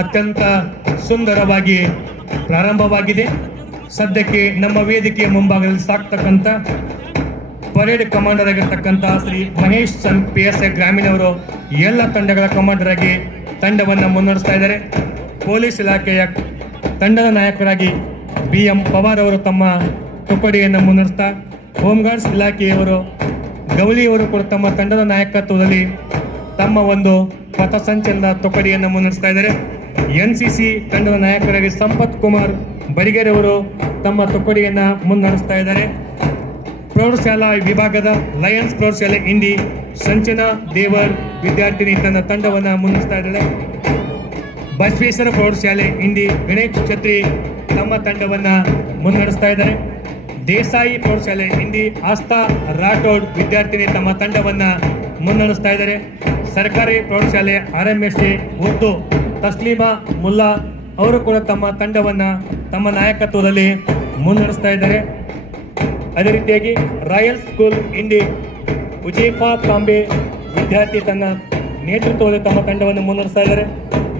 ಅತ್ಯಂತ ಸುಂದರವಾಗಿ ಪ್ರಾರಂಭವಾಗಿದೆ. ಸದ್ಯಕ್ಕೆ ನಮ್ಮ ವೇದಿಕೆಯ ಮುಂಭಾಗದಲ್ಲಿ ಸಾಕ್ತಕ್ಕಂಥ ಪರೇಡ್ ಕಮಾಂಡರ್ ಆಗಿರ್ತಕ್ಕಂಥ ಶ್ರೀ ಮಹೇಶ್ ಸನ್ ಪಿ ಎಸ್ ಐ ಗ್ರಾಮೀಣ ಅವರು ಎಲ್ಲ ತಂಡಗಳ ಕಮಾಂಡರ್ ಆಗಿ ತಂಡವನ್ನು ಮುನ್ನಡೆಸ್ತಾ ಇದ್ದಾರೆ. ಪೊಲೀಸ್ ಇಲಾಖೆಯ ತಂಡದ ನಾಯಕರಾಗಿ ಬಿ ಎಂ ಪವಾರ್ ಅವರು ತಮ್ಮ ತುಕಡಿಯನ್ನು ಮುನ್ನಡೆಸ್ತಾ ಹೋಮ್ ಗಾರ್ಡ್ಸ್ ಇಲಾಖೆಯವರು ಗೌಲಿಯವರು ಕೂಡ ತಮ್ಮ ತಂಡದ ನಾಯಕತ್ವದಲ್ಲಿ ತಮ್ಮ ಒಂದು ಪಥಸಂಚಲನ ತೊಕಡಿಯನ್ನು ಮುನ್ನಡೆಸ್ತಾ ಇದ್ದಾರೆ. ಎನ್ ಸಿ ಸಿ ತಂಡದ ನಾಯಕರಾಗಿ ಸಂಪತ್ ಕುಮಾರ್ ಬಡಿಗೆರೆ ಅವರು ತಮ್ಮ ತೊಕ್ಕಡಿಯನ್ನು ಮುನ್ನಡೆಸ್ತಾ ಇದ್ದಾರೆ. ಪ್ರೌಢಶಾಲಾ ವಿಭಾಗದ ಲಯನ್ಸ್ ಪ್ರೌಢಶಾಲೆ ಇಂಡಿ ಸಂಚನಾ ದೇವರ್ ವಿದ್ಯಾರ್ಥಿನಿ ತನ್ನ ತಂಡವನ್ನು ಮುನ್ನಡೆಸ್ತಾ ಇದ್ದಾರೆ ಬಸವೇಶ್ವರ ಪ್ರೌಢಶಾಲೆ ಇಂಡಿ ಗಣೇಶ್ ಛತ್ರಿ ತಮ್ಮ ತಂಡವನ್ನು ಮುನ್ನಡೆಸ್ತಾ ಇದ್ದಾರೆ. ದೇಸಾಯಿ ಪ್ರೌಢಶಾಲೆ ಇಂಡಿ ಆಸ್ತಾ ರಾಠೋಡ್ ವಿದ್ಯಾರ್ಥಿನಿ ತಮ್ಮ ತಂಡವನ್ನು ಮುನ್ನಡೆಸ್ತಾ ಇದ್ದಾರೆ. ಸರ್ಕಾರಿ ಪ್ರೌಢಶಾಲೆ R M S Urdu Taslima Mulla ಅವರು ಕೂಡ ತಮ್ಮ ತಂಡವನ್ನು, ತಮ್ಮ ನಾಯಕತ್ವದಲ್ಲಿ ಮುನ್ನಡೆಸ್ತಾ ಇದ್ದಾರೆ. ಅದೇ ರೀತಿಯಾಗಿ ರಾಯಲ್ ಸ್ಕೂಲ್ ಇಂಡಿ ಉಜೀಫಾ ತಾಂಬೆ ವಿದ್ಯಾರ್ಥಿ ತನ್ನ ನೇತೃತ್ವದಲ್ಲಿ ತಮ್ಮ ತಂಡವನ್ನು ಮುನ್ನಡೆಸ್ತಾ ಇದ್ದಾರೆ.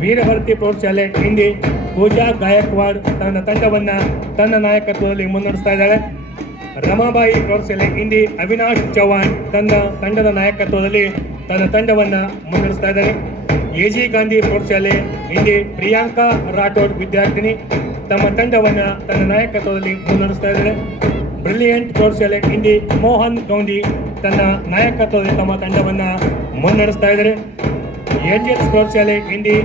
ವೀರಭಾರತಿ ಪ್ರೌಢಶಾಲೆ ಇಂಡಿ ಪೂಜಾ ಗಾಯಕ್ವಾಡ್ ತನ್ನ ತಂಡವನ್ನು, ತನ್ನ ನಾಯಕತ್ವದಲ್ಲಿ ಮುನ್ನಡೆಸ್ತಾ ಇದ್ದಾರೆ. ರಮಾಬಾಯಿ ಪ್ರೌಢಶಾಲೆ ಇಂಡಿ ಅವಿನಾಶ್ ಚೌಹಾಣ್ ತನ್ನ ತಂಡದ ನಾಯಕತ್ವದಲ್ಲಿ ತನ್ನ ತಂಡವನ್ನು ಮುನ್ನಡೆಸ್ತಾ ಇದ್ದಾರೆ. ಎ ಜಿ ಗಾಂಧಿ ಪ್ರೌಢಶಾಲೆ ಇಂಡಿ ಪ್ರಿಯಾಂಕಾ ರಾಠೋಡ್ ವಿದ್ಯಾರ್ಥಿನಿ ತಮ್ಮ ತಂಡವನ್ನು ತನ್ನ ನಾಯಕತ್ವದಲ್ಲಿ ಮುನ್ನಡೆಸ್ತಾ ಇದ್ದಾರೆ. ಬ್ರಿಲಿಯಂಟ್ ಪ್ರೌಢಶಾಲೆ ಇಂಡಿ ಮೋಹನ್ ಗೌಂಡಿ ತನ್ನ ನಾಯಕತ್ವದಲ್ಲಿ ತಮ್ಮ ತಂಡವನ್ನು ಮುನ್ನಡೆಸ್ತಾ ಇದ್ದಾರೆ. ಏಂಜಲ್ಸ್ ಪ್ರೌಢಶಾಲೆ ಇಂಡಿ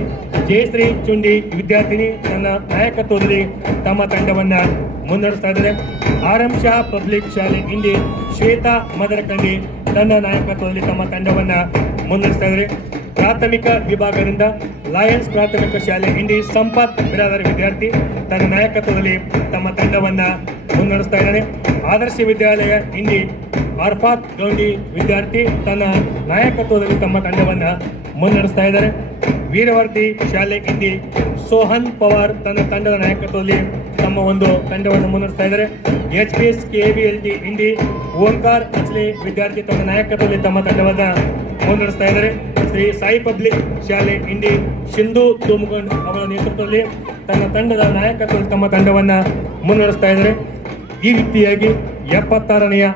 ಜಯಶ್ರೀ ಚುಂಡಿ ವಿದ್ಯಾರ್ಥಿನಿ ತನ್ನ ನಾಯಕತ್ವದಲ್ಲಿ ತಮ್ಮ ತಂಡವನ್ನು ಮುನ್ನಡೆಸ್ತಾ ಇದ್ದಾರೆ. ಆರ್ ಶಾ ಪಬ್ಲಿಕ್ ಶಾಲೆ ಇಂಡಿ ಶ್ವೇತಾ ಮದರಕಂಡಿ ತನ್ನ ನಾಯಕತ್ವದಲ್ಲಿ ತಮ್ಮ ತಂಡವನ್ನು ಮುನ್ನಡೆಸ್ತಾ ಇದ್ದಾರೆ. ಪ್ರಾಥಮಿಕ ವಿಭಾಗದಿಂದ ಲಯನ್ಸ್ ಪ್ರಾಥಮಿಕ ಶಾಲೆ ಇಂಡಿ ಸಂಪತ್ ಬಿರಾದರ ವಿದ್ಯಾರ್ಥಿ ತನ್ನ ನಾಯಕತ್ವದಲ್ಲಿ ತಮ್ಮ ತಂಡವನ್ನು ಮುನ್ನಡೆಸ್ತಾ ಇದ್ದಾರೆ ಆದರ್ಶ ವಿದ್ಯಾಲಯ ಇಂಡಿ ಅರ್ಫಾತ್ ಗೌಂಡಿ ವಿದ್ಯಾರ್ಥಿ ತನ್ನ ನಾಯಕತ್ವದಲ್ಲಿ ತಮ್ಮ ತಂಡವನ್ನು ಮುನ್ನಡೆಸ್ತಾ ಇದ್ದಾರೆ. ವೀರವರ್ತಿ ಶಾಲೆ ಇಂಡಿ ಸೋಹನ್ ಪವಾರ್ ತನ್ನ ತಂಡದ ನಾಯಕತ್ವದಲ್ಲಿ ತಮ್ಮ ಒಂದು ತಂಡವನ್ನು ಮುನ್ನಡೆಸ್ತಾ ಇದ್ದಾರೆ. H P S K B L T Indi Omkar Achle ವಿದ್ಯಾರ್ಥಿ ತನ್ನ ನಾಯಕತ್ವದಲ್ಲಿ ತಮ್ಮ ತಂಡವನ್ನು ಮುನ್ನಡೆಸ್ತಾ ಇದ್ದಾರೆ. ಶ್ರೀ ಸಾಯಿ ಪಬ್ಲಿಕ್ ಶಾಲೆ ಇಂಡಿ ಸಿಂಧು ತುಮಗೊಂಡ್ ಅವರ ನೇತೃತ್ವದಲ್ಲಿ ತನ್ನ ತಂಡದ ನಾಯಕತ್ವದಲ್ಲಿ ತಮ್ಮ ತಂಡವನ್ನು ಮುನ್ನಡೆಸ್ತಾ ಇದ್ದಾರೆ. ಈ ರೀತಿಯಾಗಿ ಎಪ್ಪತ್ತಾರನೆಯ